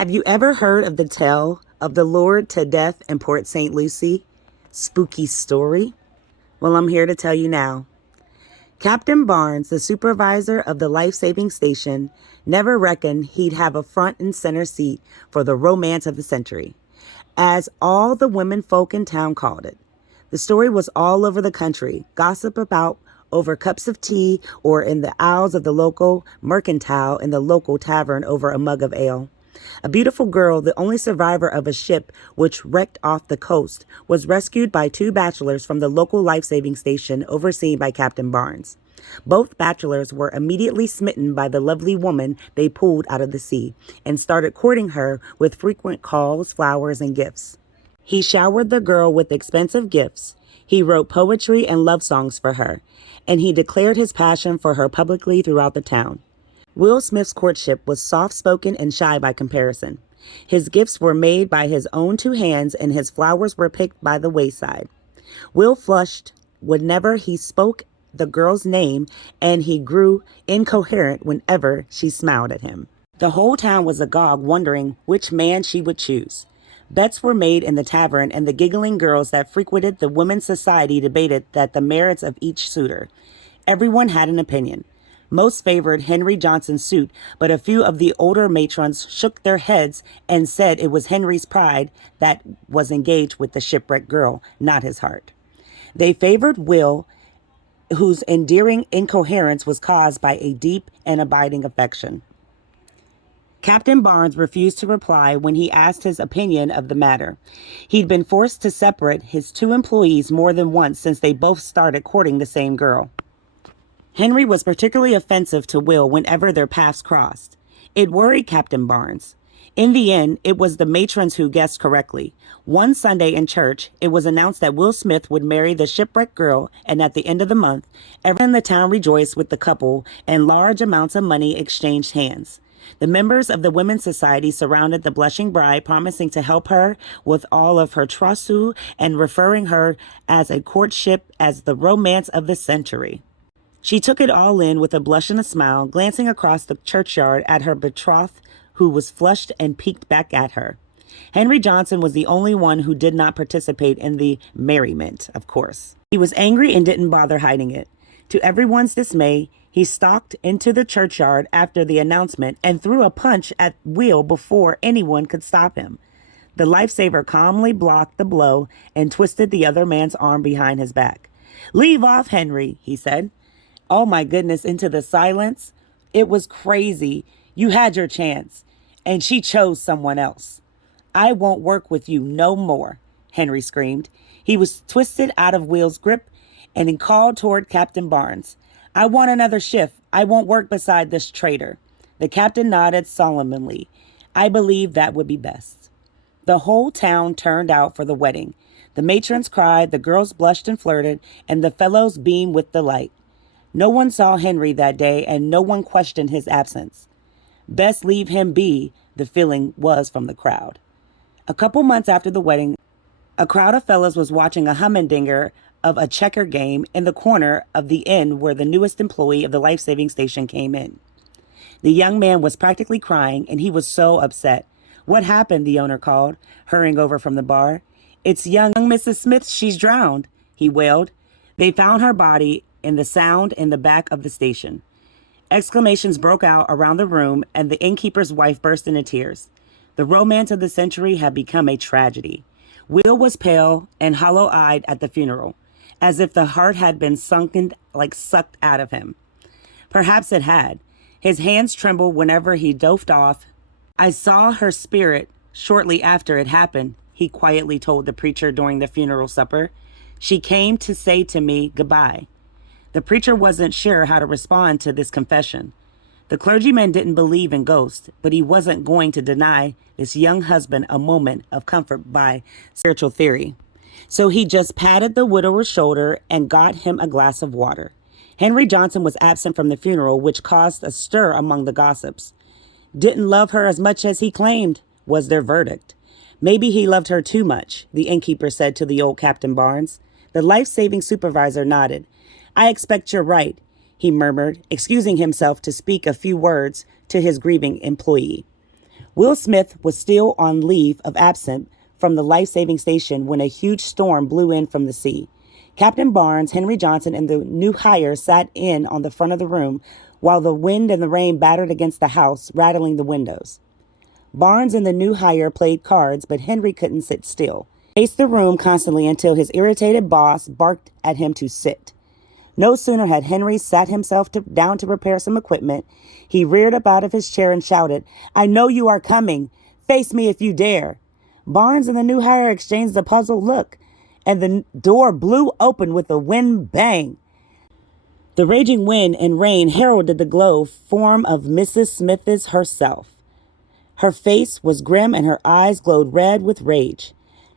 Have you ever heard of the tale of the lured to death in Port St. Lucie? Spooky story? Well, I'm here to tell you now. Captain Barnes, the supervisor of the life-saving station, never reckoned he'd have a front and center seat for the romance of the century, as all the women folk in town called it. The story was all over the country, gossip about over cups of tea or in the aisles of the local mercantile in the local tavern over a mug of ale. A beautiful girl, the only survivor of a ship which wrecked off the coast, was rescued by two bachelors from the local life-saving station overseen by Captain Barnes. Both bachelors were immediately smitten by the lovely woman they pulled out of the sea and started courting her with frequent calls, flowers, and gifts. He showered the girl with expensive gifts. He wrote poetry and love songs for her, and he declared his passion for her publicly throughout the town. Will Smith's courtship was soft-spoken and shy by comparison. His gifts were made by his own two hands, and his flowers were picked by the wayside. Will flushed whenever he spoke the girl's name, and he grew incoherent whenever she smiled at him. The whole town was agog, wondering which man she would choose. Bets were made in the tavern, and the giggling girls that frequented the women's society debated the merits of each suitor. Everyone had an opinion. Most favored Henry Johnson's suit, but a few of the older matrons shook their heads and said it was Henry's pride that was engaged with the shipwrecked girl, not his heart. They favored Will, whose endearing incoherence was caused by a deep and abiding affection. Captain Barnes refused to reply when he asked his opinion of the matter. He'd been forced to separate his two employees more than once since they both started courting the same girl. Henry was particularly offensive to Will whenever their paths crossed. It worried Captain Barnes. In the end, it was the matrons who guessed correctly. One Sunday in church, it was announced that Will Smith would marry the shipwrecked girl, and at the end of the month, everyone in the town rejoiced with the couple, and large amounts of money exchanged hands. The members of the Women's Society surrounded the blushing bride, promising to help her with all of her trousseau and referring her as a courtship as the romance of the century. She took it all in with a blush and a smile, glancing across the churchyard at her betrothed, who was flushed and peeked back at her. Henry Johnson was the only one who did not participate in the merriment, of course. He was angry and didn't bother hiding it. To everyone's dismay, he stalked into the churchyard after the announcement and threw a punch at Will before anyone could stop him. The lifesaver calmly blocked the blow and twisted the other man's arm behind his back. "Leave off, Henry," he said. Oh my goodness, into the silence. It was crazy. You had your chance, and she chose someone else. "I won't work with you no more," Henry screamed. He was twisted out of Will's grip, and he called toward Captain Barnes. "I want another shift. I won't work beside this traitor." The captain nodded solemnly. "I believe that would be best." The whole town turned out for the wedding. The matrons cried, the girls blushed and flirted, and the fellows beamed with delight. No one saw Henry that day, and no one questioned his absence. Best leave him be, the feeling was from the crowd. A couple months after the wedding, a crowd of fellows was watching a humdinger of a checker game in the corner of the inn where the newest employee of the life-saving station came in. The young man was practically crying, and he was so upset. "What happened?" the owner called, hurrying over from the bar. "It's young Mrs. Smith. She's drowned," he wailed. They found her body in the sound in the back of the station. Exclamations broke out around the room, and the innkeeper's wife burst into tears. The romance of the century had become a tragedy. Will was pale and hollow-eyed at the funeral, as if the heart had been sucked out of him. Perhaps it had. His hands trembled whenever he dozed off. "I saw her spirit shortly after it happened," he quietly told the preacher during the funeral supper. "She came to say to me goodbye." The preacher wasn't sure how to respond to this confession. The clergyman didn't believe in ghosts, but he wasn't going to deny this young husband a moment of comfort by spiritual theory. So he just patted the widower's shoulder and got him a glass of water. Henry Johnson was absent from the funeral, which caused a stir among the gossips. "Didn't love her as much as he claimed," was their verdict. "Maybe he loved her too much," the innkeeper said to the old Captain Barnes. The life-saving supervisor nodded. "I expect you're right," he murmured, excusing himself to speak a few words to his grieving employee. Will Smith was still on leave of absence from the life-saving station when a huge storm blew in from the sea. Captain Barnes, Henry Johnson, and the new hire sat in on the front of the room while the wind and the rain battered against the house, rattling the windows. Barnes and the new hire played cards, but Henry couldn't sit still. He paced the room constantly until his irritated boss barked at him to sit. No sooner had Henry sat himself down to repair some equipment, he reared up out of his chair and shouted, "I know you are coming. Face me if you dare." Barnes and the new hire exchanged a puzzled look, and the door blew open with a wind bang. The raging wind and rain heralded the glow form of Mrs. Smithers herself. Her face was grim and her eyes glowed red with rage.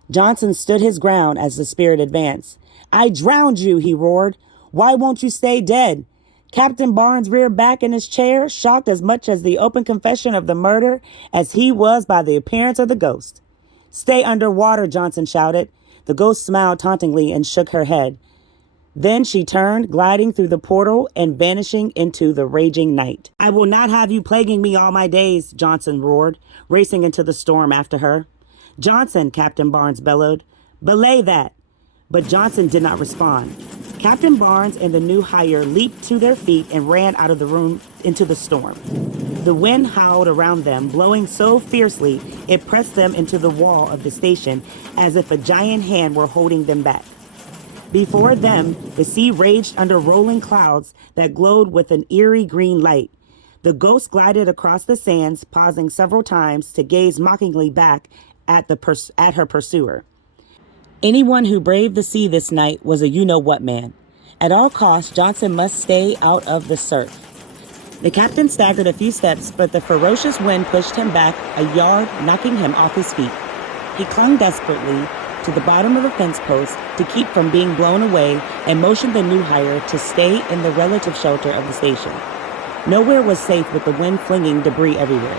Johnson stood his ground as the spirit advanced. "I drowned you," he roared. "Why won't you stay dead?" Captain Barnes reared back in his chair, shocked as much as the open confession of the murder as he was by the appearance of the ghost. "Stay underwater," Johnson shouted. The ghost smiled tauntingly and shook her head. Then she turned, gliding through the portal and vanishing into the raging night. "I will not have you plaguing me all my days," Johnson roared, racing into the storm after her. "Johnson," Captain Barnes bellowed, "belay that." But Johnson did not respond. Captain Barnes and the new hire leaped to their feet and ran out of the room into the storm. The wind howled around them, blowing so fiercely it pressed them into the wall of the station as if a giant hand were holding them back. Before them, the sea raged under rolling clouds that glowed with an eerie green light. The ghost glided across the sands, pausing several times to gaze mockingly back at her pursuer. Anyone who braved the sea this night was a you-know-what man. At all costs, Johnson must stay out of the surf. The captain staggered a few steps, but the ferocious wind pushed him back a yard, knocking him off his feet. He clung desperately to the bottom of the fence post to keep from being blown away and motioned the new hire to stay in the relative shelter of the station. Nowhere was safe with the wind flinging debris everywhere.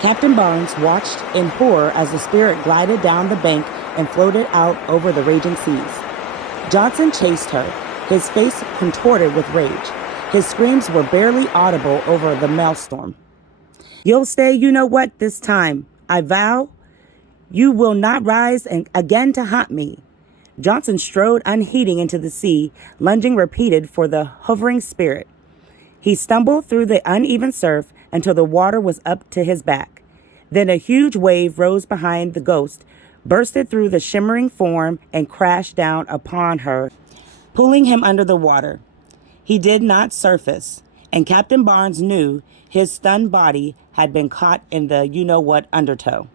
Captain Barnes watched in horror as the spirit glided down the bank and floated out over the raging seas. Johnson chased her, his face contorted with rage. His screams were barely audible over the maelstrom. "You'll stay you-know-what this time, I vow. You will not rise again to haunt me." Johnson strode unheeding into the sea, lunging repeated for the hovering spirit. He stumbled through the uneven surf until the water was up to his back. Then a huge wave rose behind the ghost, bursted through the shimmering form, and crashed down upon her, pulling him under the water. He did not surface, and Captain Barnes knew his stunned body had been caught in the you-know-what undertow.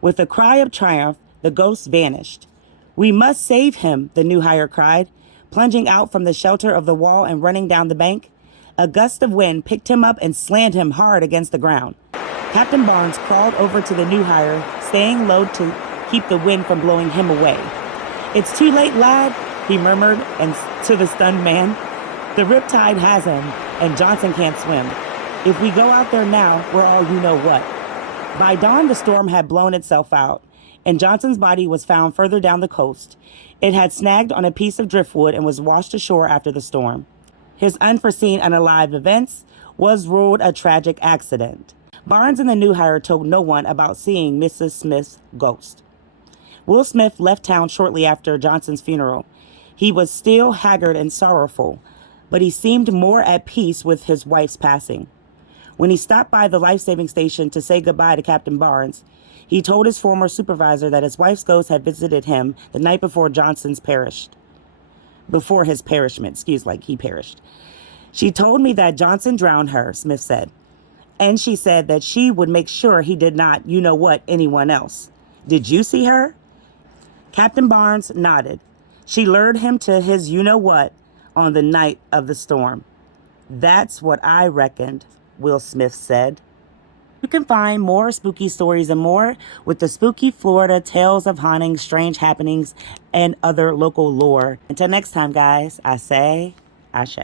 With a cry of triumph, the ghost vanished. "We must save him," the new hire cried, plunging out from the shelter of the wall and running down the bank. A gust of wind picked him up and slammed him hard against the ground. Captain Barnes crawled over to the new hire, staying low to keep the wind from blowing him away. "It's too late, lad," he murmured and to the stunned man. "The riptide has him, and Johnson can't swim. If we go out there now, we're all you-know-what." By dawn, the storm had blown itself out, and Johnson's body was found further down the coast. It had snagged on a piece of driftwood and was washed ashore after the storm. His unforeseen unalived events was ruled a tragic accident. Barnes and the new hire told no one about seeing Mrs. Smith's ghost. Will Smith left town shortly after Johnson's funeral. He was still haggard and sorrowful, but he seemed more at peace with his wife's passing. When he stopped by the life-saving station to say goodbye to Captain Barnes, he told his former supervisor that his wife's ghost had visited him the night before Johnson's perished. Before his perishment, he perished. "She told me that Johnson drowned her," Smith said. "And she said that she would make sure he did not, you-know-what, anyone else. Did you see her?" Captain Barnes nodded. "She lured him to his you-know-what on the night of the storm." "That's what I reckoned," Will Smith said. You can find more spooky stories and more with the Spooky Florida Tales of Hauntings, Strange Happenings, and other local lore. Until next time, guys, I say, ashe.